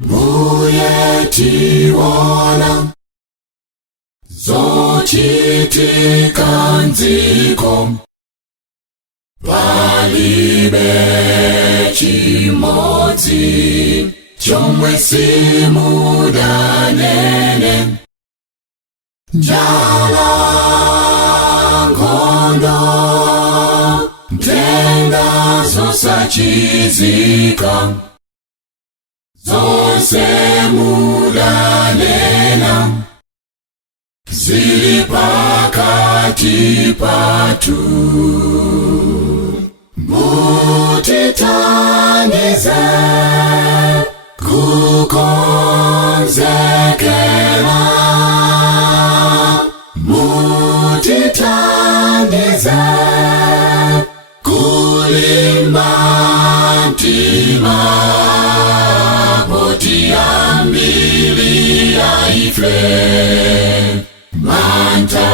Mbuye tiona zochitika nziko, palibe chimodzi chomwe simudanene. Njala, nkhondo, nthenda zosachizika, zonse mudanena, zili pakati pathu. Mutithandize kukonzekera, mutithandize kulimba mtima, poti ambiri yaife mantha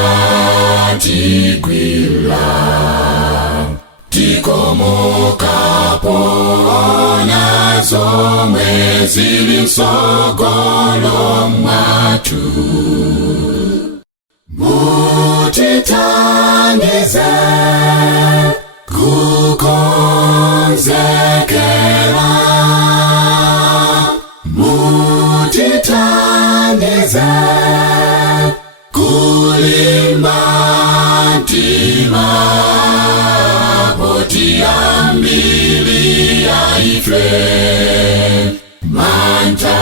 tigwira, tikomokapo ona zomwe zili msogolo mwathu. Mutithandize kukonzekera, mutithandize kulimba mtima, poti ambiri yaife mantha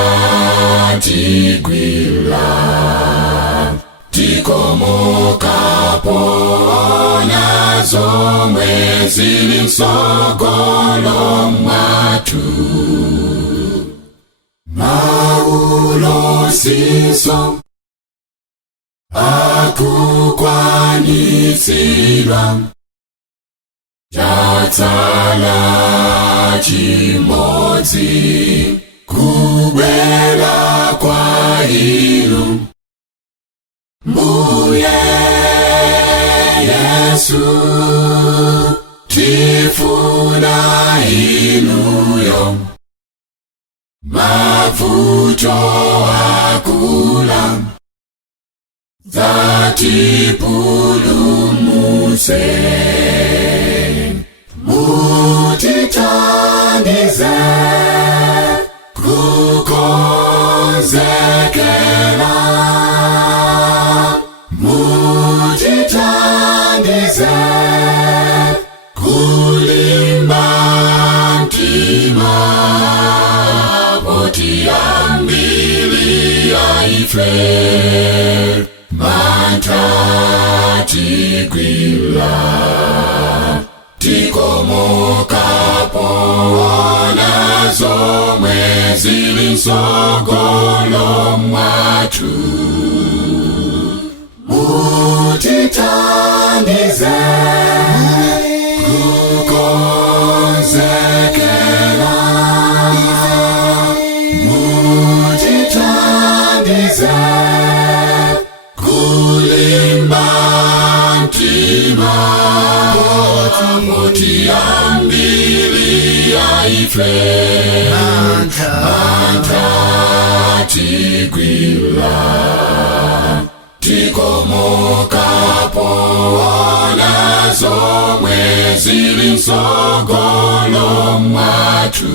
tigwira, tikomokapo ona zomwe zili msogolo mwathu. Maulosinso akukwaniritsidwa, chatsala chimodzi kubwera kwa inu. Mbuye Yesu, tifuna inuyo, mavuto akula, zatipulumutse. Mutithandize kukonzekera, mutithandize kulimba mtima, poti ambiri yaife mantha tigwira, tikomokapo ona zomwe zili msogolo mwathu. Mutithandize kukonzekera, mutithandize kulimba mtima, poti ambiri yaife mantha tigwira, tikomokapo ona zomwe zili msogolo mwathu.